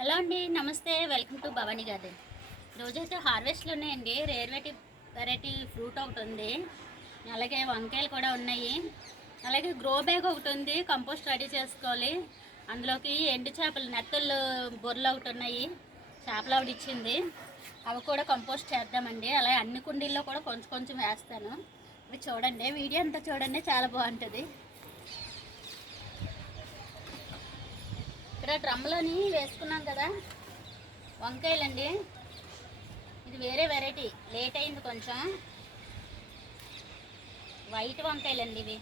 Hello అండి నమస్తే. Welcome to Bhavani garden రోజైతే హార్వెస్ట్లు ఉన్నాయండి రేర్ వెరైటీ వెరైటీ ఫ్రూట్ ఒకటి ఉంది. అలాగే వంకాయలు కూడా ఉన్నాయి. అలాగే గ్రో బ్యాగ్ ఒకటి ఉంది. కంపోస్ట్ రెడీ చేసుకోవాలి. అందులోకి ఎండు చేపలు నెత్తలు బొర్రలు ఒకటి ఉన్నాయి. చేపలు ఒకటి ఇచ్చింది. అవి కూడా కంపోస్ట్ చేద్దామండి. అలాగే అన్ని కుండీల్లో కూడా కొంచెం కొంచెం వేస్తాను. ఇవి చూడండి. వీడియో అంతా చూడండి. చాలా బాగుంటుంది. ఇక్కడ డ్రమ్లోని వేసుకున్నాం కదా. వంకాయలండి. ఇది వేరే వెరైటీ. లేట్ అయింది కొంచెం. వైట్ వంకాయలండి ఇవి.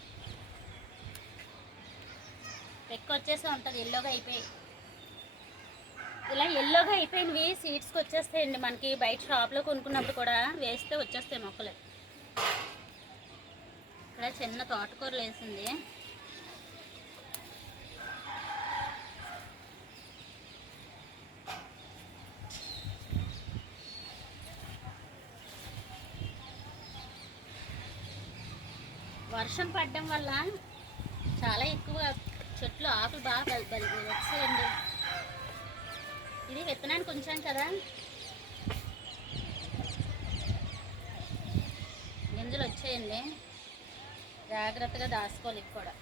ఎక్కువ వచ్చేసి ఉంటుంది ఎల్లోగా అయిపోయి. ఇలా ఎల్లోగా అయిపోయినవి సీడ్స్కి వచ్చేస్తాయండి మనకి. బయట షాప్లో కొనుక్కున్నప్పుడు కూడా వేస్తే వచ్చేస్తాయి మొక్కలు. ఇక్కడ చిన్న తోటకూరలు వేసింది. వర్షం పడడం వల్ల చాలా ఎక్కువ చెట్లు ఆకులు బాగా బలి వచ్చాయండి. ఇది విత్తనానికి ఉంచాను కదా. గింజలు వచ్చాయండి. జాగ్రత్తగా దాచుకోవాలి కూడా.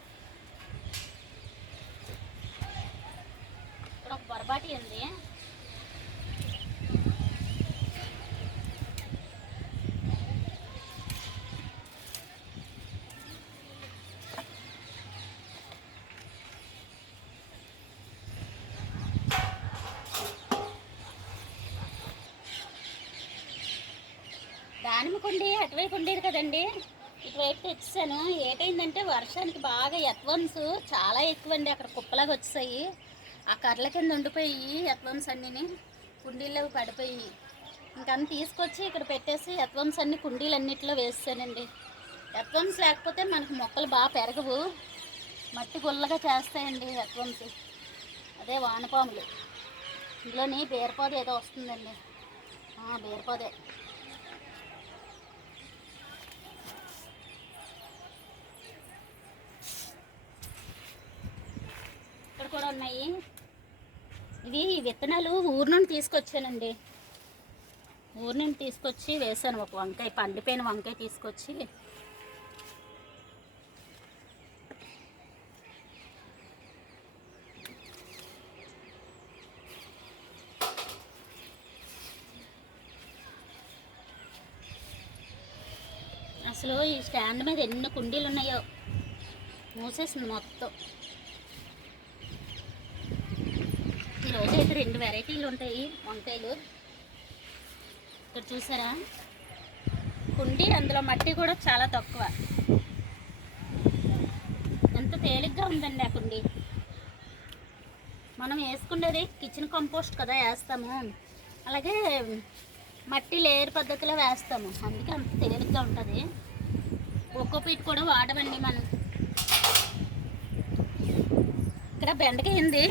ఇక్కడ ఒక పొరపాటి ఉంది. దానిమ్మ అటువైపు ఉండేది కదండి. ఇటువైపు తెచ్చాను ఏటైందంటే వర్షానికి బాగా ఎత్వన్స్ చాలా ఎక్కువ అండి అక్కడ కుప్పలాగా వచ్చాయి ఆ కర్రల కింద ఉండిపోయి ఎత్వన్స్ అన్నిని కుండీల్లో పడిపోయి ఇంకన్నీ తీసుకొచ్చి ఇక్కడ పెట్టేసి ఎత్వన్స్ అన్ని కుండీలన్నిటిలో వేసానండి ఎత్వన్స్ లేకపోతే మనకు మొక్కలు బాగా పెరగవు. మట్టి గుల్లగా చేస్తాయండి ఎత్వన్స్ అదే వానపాములు. ఇందులోని బీరపోద ఏదో వస్తుందండి. ఆ, బీరపోదే. ఇక్కడ కూడా ఉన్నాయి. ఇవి విత్తనాలు ఊరు నుండి తీసుకొచ్చానండి. ఊరి నుండి తీసుకొచ్చి వేసాను ఒక వంకాయ పండిపోయిన వంకాయ తీసుకొచ్చి. అసలు ఈ స్టాండ్ మీద ఎన్ని కుండీలు ఉన్నాయో మూసేసింది మొత్తం. ఈరోజు అయితే రెండు వెరైటీలు ఉంటాయి. వంకాయలు. ఇక్కడ చూసారా? కుండి అందులో మట్టి కూడా చాలా తక్కువ. ఎంత తేలిగ్గా ఉందండి ఆ కుండి. మనం వేసుకునేది కిచెన్ కంపోస్ట్ కదా వేస్తాము. అలాగే మట్టి లేయర్ పద్ధతిలో వేస్తాము. అందుకే అంత తేలిగ్గా ఉంటుంది. ఒక్కో పీట్ కూడా వాడమండి మనం. ఇక్కడ బెండకాయ ఉంది.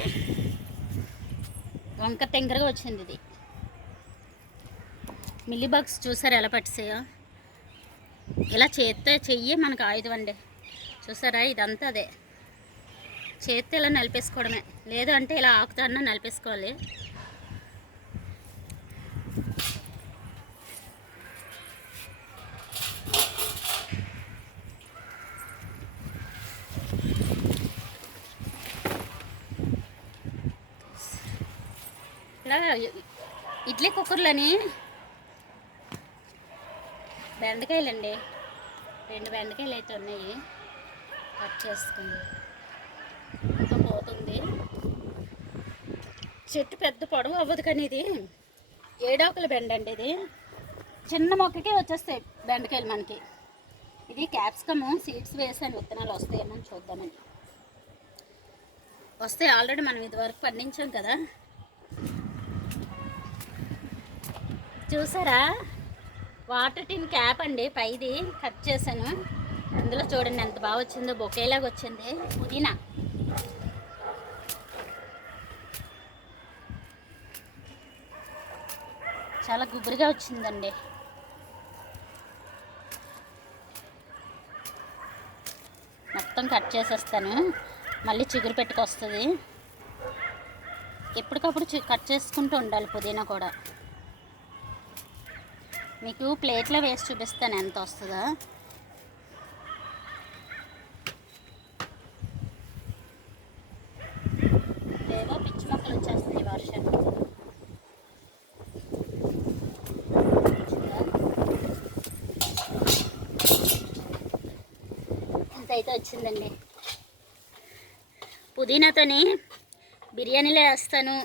వంక తెంగరగా వచ్చింది ఇది. మిల్లీ బాక్స్ చూసారా ఎలా పట్టిసాయో? ఇలా చేత్తో చెయ్యి మనకు ఆయుధం అండి చూసారా? ఇదంతా అదే. చేత్తో ఇలా నలిపేసుకోవడమే. లేదు అంటే ఇలా ఆకుతాన్న నలిపేసుకోవాలి. ఇలా ఇడ్లీ కుక్కర్లని బెండకాయలండి. రెండు బెండకాయలు అయితే ఉన్నాయి. కట్ చేసుకుంది. ఇంకా పోతుంది. చెట్టు పెద్ద పొడవు అవ్వదు కానీ ఇది ఏడాకుల బెండ అండి ఇది. చిన్న మొక్కకే వచ్చేస్తాయి బెండకాయలు మనకి. ఇది క్యాప్సికమ్ సీడ్స్ వేసాను విత్తనాలు వస్తాయేమో అని చూద్దామని. వస్తాయి ఆల్రెడీ మనం ఇదివరకు పండించాం కదా. చూసారా? వాటర్ టిన్ క్యాప్ అండి పైది కట్ చేశాను. అందులో చూడండి ఎంత బాగా వచ్చిందో బొకేలాగా వచ్చింది. పుదీనా. చాలా గుబురుగా వచ్చిందండి. మొత్తం కట్ చేసేస్తాను. మళ్ళీ చిగురు పెట్టుకొస్తుంది. ఎప్పటికప్పుడు చి- కట్ చేసుకుంటూ ఉండాలి పుదీనా కూడా. మీకు ప్లేట్లో వేసి చూపిస్తాను ఎంత వస్తుందో. ఏవో పిచ్చి మొక్కలు వచ్చేస్తాయి వర్షం. ఇంత అయితే వచ్చిందండి. పుదీనాతోని బిర్యానీలో వేస్తాను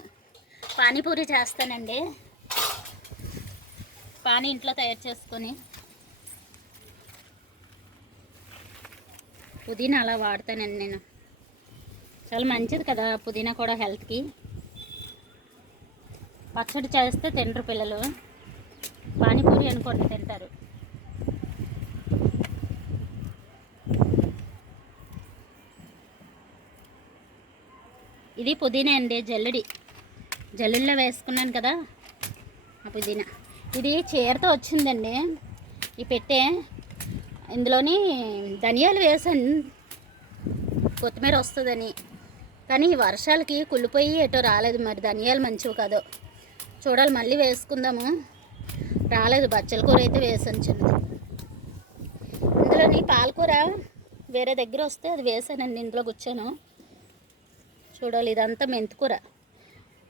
పానీపూరి చేస్తానండి. పానీ ఇంట్లో తయారు చేసుకొని పుదీనా అలా వాడతానండి నేను. చాలా మంచిది కదా పుదీనా కూడా హెల్త్కి. పచ్చడి చేస్తే తినరు పిల్లలు. పానీపూరి అనుకోండి తింటారు. ఇది పుదీనా అండి జల్లుడి. జల్లుడిలో వేసుకున్నాను కదా ఆ పుదీనా. ఇది చీరతో వచ్చిందండి. ఈ పెట్టే ఇందులోని ధనియాలు వేసాను. కొత్తిమీర వస్తుందని. కానీ ఈ వర్షాలకి కుళ్ళిపోయి ఎటో రాలేదు మరి. ధనియాలు మంచివి కాదు. చూడాలి మళ్ళీ వేసుకుందాము. రాలేదు బచ్చల కూర అయితే వేసాను చిన్నది. ఇందులోని పాలకూర వేరే దగ్గర వస్తే అది వేసానండి ఇందులో కూర్చాను చూడాలి ఇదంతా మెంతికూర.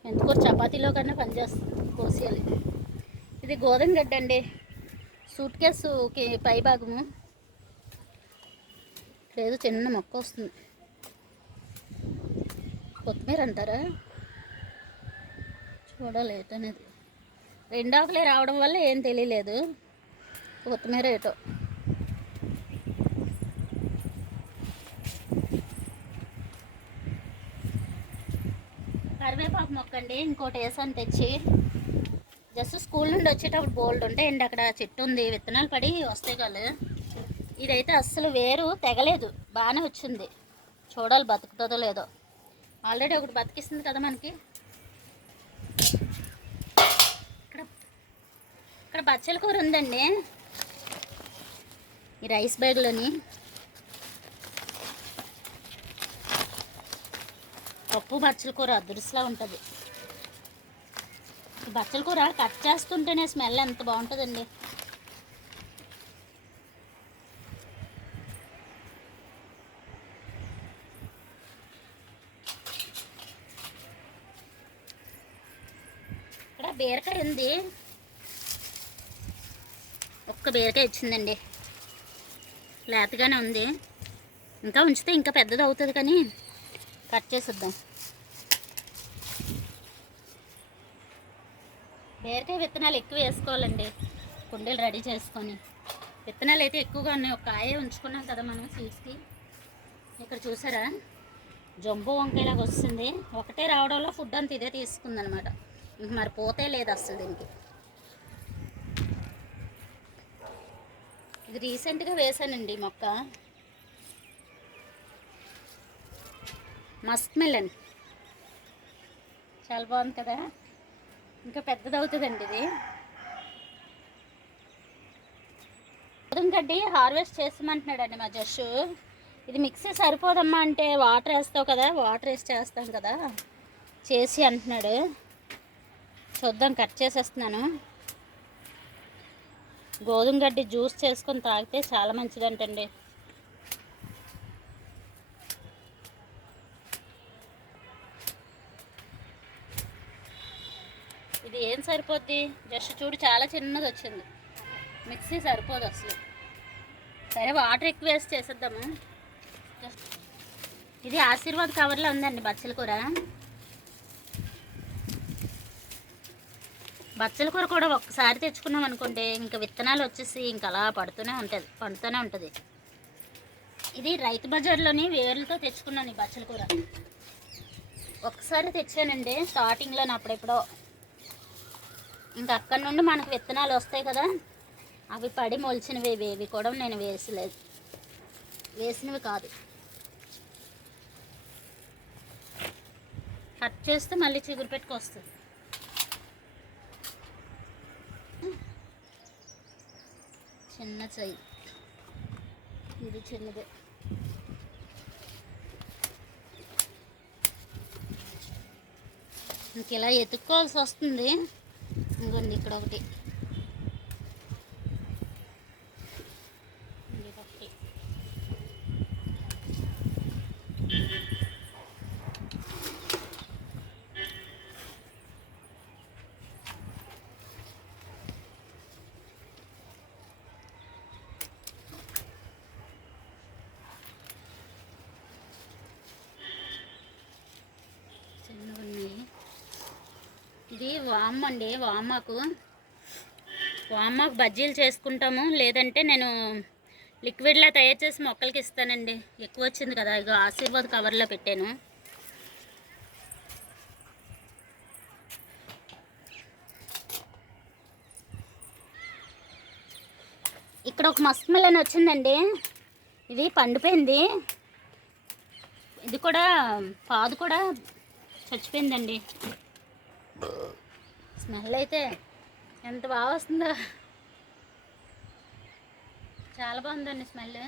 మెంతికూర చపాతీలో కన్నా పనిచేస్తుంది కోసేయాలి. ఇది గోధుమ గడ్డ అండి. సూట్ కేసుకి పై భాగము. లేదు చిన్న మొక్క వస్తుంది. కొత్తిమీర అంటారా? చూడలేదు అనేది. రెండు ఆకులే రావడం వల్ల ఏం తెలియలేదు. కొత్తిమీర ఏటో. కరివేపాకు మొక్క అండి ఇంకోటి వేసాను తెచ్చి. జస్ట్ స్కూల్ నుండి వచ్చేటప్పుడు బోల్డ్ ఉంటాయండి అక్కడ చెట్టు ఉంది విత్తనాలు పడి వస్తాయి కదా. ఇదైతే అస్సలు వేరు తెగలేదు బాగానే వచ్చింది. చూడాలి బతుకుతుందో లేదో. ఆల్రెడీ ఒకటి బతికిస్తుంది కదా మనకి. ఇక్కడ ఇక్కడ బచ్చల కూర ఉందండి. ఈ రైస్ బ్యాగ్లోని. పప్పు బచ్చల కూర అదురుసులా ఉంటుంది. బచ్చల కూర కట్ చేస్తుంటేనే స్మెల్ ఎంత బాగుంటుందండి. ఇక్కడ బీరకాయ ఉంది. ఒక్క బీరకాయ ఇచ్చిందండి. లేతగానే ఉంది. ఇంకా ఉంచితే ఇంకా పెద్దది అవుతుంది కానీ కట్ చేసేద్దాం. బీరకాయ విత్తనాలు ఎక్కువ వేసుకోవాలండి. కుండీలు రెడీ చేసుకొని. విత్తనాలు అయితే ఎక్కువగా ఉన్నాయి. ఒక కాయ ఉంచుకున్నాం కదా మనం సీడ్స్కి. ఇక్కడ చూసారా? జంబో వంకాయలాగా వస్తుంది. ఒకటే రావడంలో ఫుడ్ అంతా ఇదే తీసుకుందనమాట. ఇంక మరి పోతే లేదు అసలు దీనికి. ఇది రీసెంట్గా వేసానండి మొక్క. Musk melon. చాలా బాగుంది కదా? ఇంకా పెద్దది అవుతుందండి ఇది. గోధుమ గడ్డి హార్వెస్ట్ చేస్తామంటున్నాడండి మా జష్. ఇది మిక్సీ సరిపోదమ్మా అంటే వాటర్ వేస్తావు కదా వాటర్ వేసి చేస్తాం కదా. చేసి అంటున్నాడు. చూద్దాం కట్ చేసేస్తున్నాను. గోధుమ గడ్డి జ్యూస్ చేసుకొని తాగితే చాలా మంచిదంటండి. ఇది ఏం సరిపోద్ది? జస్ట్ చూడు చాలా చిన్నది వచ్చింది. మిక్సీ సరిపోదు అసలు. సరే వాటర్ ఎక్కువ వేసి చేసేద్దాము. జస్ట్ ఇది ఆశీర్వాద్ కవర్లో ఉందండి బచ్చల కూర. బచ్చల కూర కూడా ఒక్కసారి తెచ్చుకున్నాం అనుకోండి ఇంకా విత్తనాలు వచ్చేసి ఇంకా అలా పడుతూనే ఉంటుంది పండుతూనే ఉంటుంది. ఇది రైతు బజార్లోని వేర్లతో తెచ్చుకున్నాను ఈ బచ్చల కూర. ఒకసారి తెచ్చానండి స్టార్టింగ్లో అప్పుడెప్పుడో. ఇంకా అక్కడ నుండి మనకు విత్తనాలు వస్తాయి కదా అవి పడి మొలిచినవి ఇవి కూడా నేను వేసలేదు. వేసినవి కాదు. కట్ చేస్తే మళ్ళీ చిగురు పెట్టుకొస్తుంది చిన్న చెయ్యి. ఇది చిన్నదే. ఇంక ఇలా ఎత్తుక్కోవాల్సి వస్తుంది. ఇదిగోండి ఇక్కడ ఒకటి ఇది ఒకటి చిన్నగా ఉన్నాయి ఇది వామ్ అండి వామాకు వామాకు బజ్జీలు చేసుకుంటాము. లేదంటే నేను లిక్విడ్లా తయారు చేసి మొక్కలకి ఇస్తానండి. ఎక్కువ వచ్చింది కదా ఇక ఆశీర్వాద్ కవర్లో పెట్టాను. ఇక్కడ ఒక మస్క్ మెలన్ వచ్చిందండి. ఇది పండిపోయింది. ఇది కూడా పాదు కూడా చచ్చిపోయిందండి. స్మెల్ అయితే ఎంత బాగా వస్తుందో. చాలా బాగుందండి స్మెల్.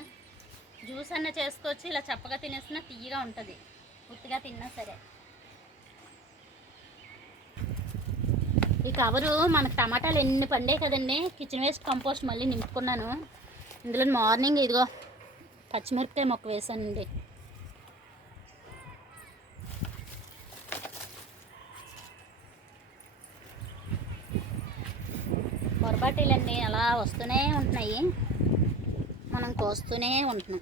జ్యూస్ అన్న చేసుకోవచ్చు ఇలా చప్పగా తినేసినా తీయగా ఉంటుంది. ఉత్తిగా తిన్నా సరే. ఈ కవరు మనకు టమాటాలు ఎన్ని పండే కదండి. కిచెన్ వేస్ట్ కంపోస్ట్ మళ్ళీ నింపుకున్నాను. ఇందులో మార్నింగ్ ఇదిగో పచ్చిమిరపకాయ మొక్క వేసానండి. పొరపాటీలన్నీ అలా వస్తూనే ఉంటున్నాయి. మనం కోస్తూనే ఉంటున్నాం.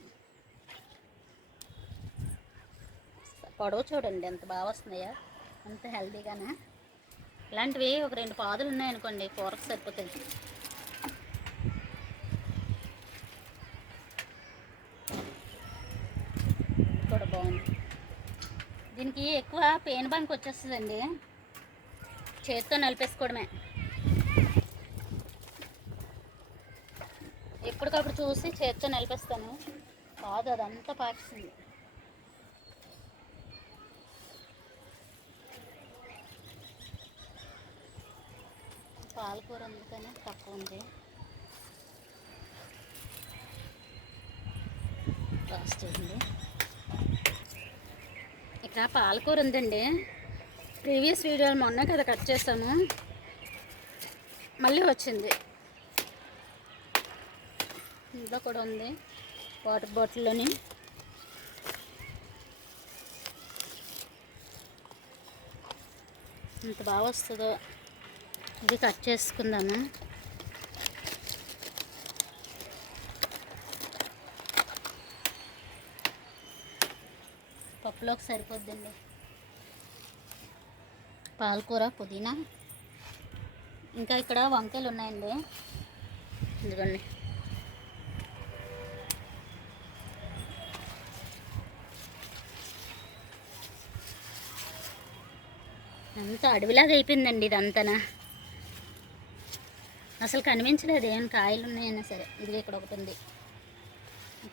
పొడవు చూడండి ఎంత బాగా వస్తున్నాయో? అంత హెల్తీగానే ఇలాంటివి ఒక రెండు పాదులు ఉన్నాయనుకోండి కూరకు సరిపోతుంది. కూడా బాగుంది. దీనికి ఎక్కువ పెయిన్ బంక్ వచ్చేస్తుందండి. చేతితో నలిపేసుకోవడమే. ఎప్పటికప్పుడు చూసి చేతితో నిలిపిస్తాను. కాదు అదంతా పాకిస్తుంది పాలకూర అందుకని తక్కువ ఉంది. లాస్ట్ ఇక్కడ పాలకూర ఉందండి. ప్రీవియస్ వీడియోలు మొన్న కదా కట్ చేసాము మళ్ళీ వచ్చింది. ఇందులో కూడా ఉంది వాటర్ బాటిల్లోని. ఎంత బాగా వస్తుందో. ఇది కట్ చేసుకుందాము. పప్పులోకి సరిపోద్దండి. పాలకూర పుదీనా. ఇంకా ఇక్కడ వంకాయలు ఉన్నాయండి. ఇదిగోండి. అంతా అడవిలాగా అయిపోయిందండి ఇదంతనా? అసలు కనిపించలేదు ఏం కాయలు ఉన్నాయన్నా సరే. ఇది ఇక్కడ ఒకటి ఉంది.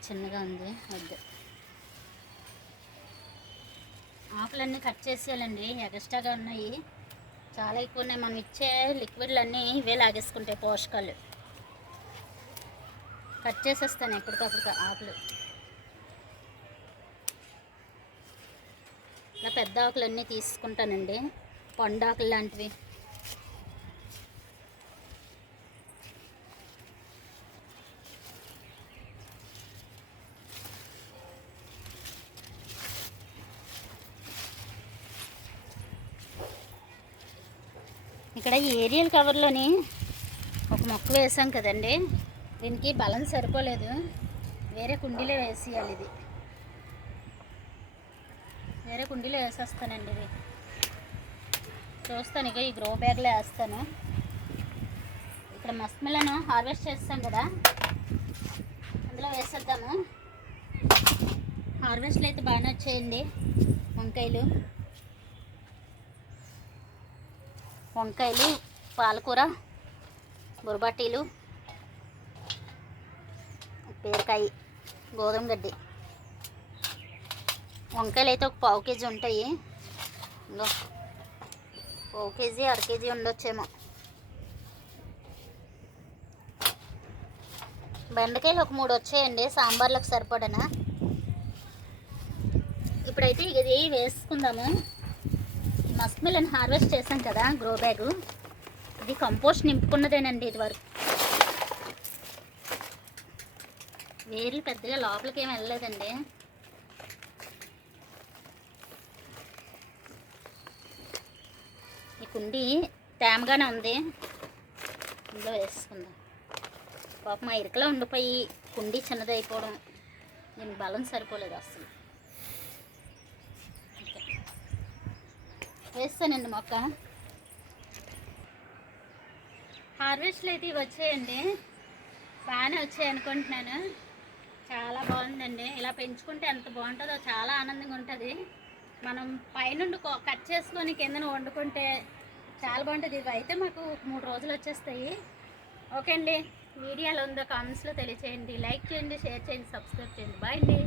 చిన్నగా ఉంది వద్దు. ఆకులన్నీ కట్ చేసేయాలండి ఎగస్ట్రాగా ఉన్నాయి. చాలా ఎక్కువ ఉన్నాయి. మనం ఇచ్చే లిక్విడ్లు అన్నీ ఇవే లాగేసుకుంటాయి పోషకాలు. కట్ చేసేస్తాను ఎప్పటికప్పుడు ఆకులు. ఇలా పెద్ద ఆకులన్నీ తీసుకుంటానండి. పండాకులు లాంటివి. ఇక్కడ ఏరియల్ కవర్లోని ఒక మొక్క వేసాం కదండి. దీనికి బలం సరిపోలేదు. వేరే కుండీలో వేసేయాలి ఇది. వేరే కుండీలో వేసేస్తానండి ఇది. చూస్తాను ఇక ఈ గ్రో బ్యాగ్లో వేస్తాను. ఇక్కడ మస్మిలను హార్వెస్ట్ చేస్తాం కదా అందులో వేసేద్దాము. హార్వెస్ట్లు అయితే బాగానే వచ్చాయండి వంకాయలు. వంకాయలు పాలకూర బురబాటీలు బీరకాయ గోధుమ గడ్డి. వంకాయలు అయితే ఒక పావు కేజీ ఉంటాయి. ఇంకో ఓ కేజీ అర కేజీ ఉండొచ్చేమో. బెండకాయలు ఒక మూడు వచ్చాయండి సాంబార్లకు సరిపడనా? ఇప్పుడైతే ఇది వేసుకుందాము. మస్క్ మిలన్ హార్వెస్ట్ చేశాం కదా గ్రో బ్యాగ్. ఇది కంపోస్ట్ నింపుకున్నదేనండి ఇది వరకు. వేర్లు పెద్దగా లోపలికి ఏం వెళ్ళలేదండి. కుండి తేమగానే ఉంది. ఇందులో వేసుకుందాం. పాప మా ఇరుకలో ఉండిపోయి కుండి చిన్నది అయిపోవడం నేను బలం సరిపోలేదు అసలు. వేస్తానండి మొక్క. హార్వెస్ట్లు అయితే వచ్చాయండి. బాగానే వచ్చాయి అనుకుంటున్నాను. చాలా బాగుందండి. ఇలా పెంచుకుంటే ఎంత బాగుంటుందో చాలా ఆనందంగా ఉంటుంది. మనం పైనుండి కట్ చేసుకొని కిందన వండుకుంటే చాలా బాగుంటుంది. ఇవి అయితే మాకు మూడు రోజులు వచ్చేస్తాయి. ఓకే అండి. వీడియోలో ఉందో కామెంట్స్లో తెలియచేయండి. లైక్ చేయండి షేర్ చేయండి సబ్స్క్రైబ్ చేయండి. బాయ్ అండి.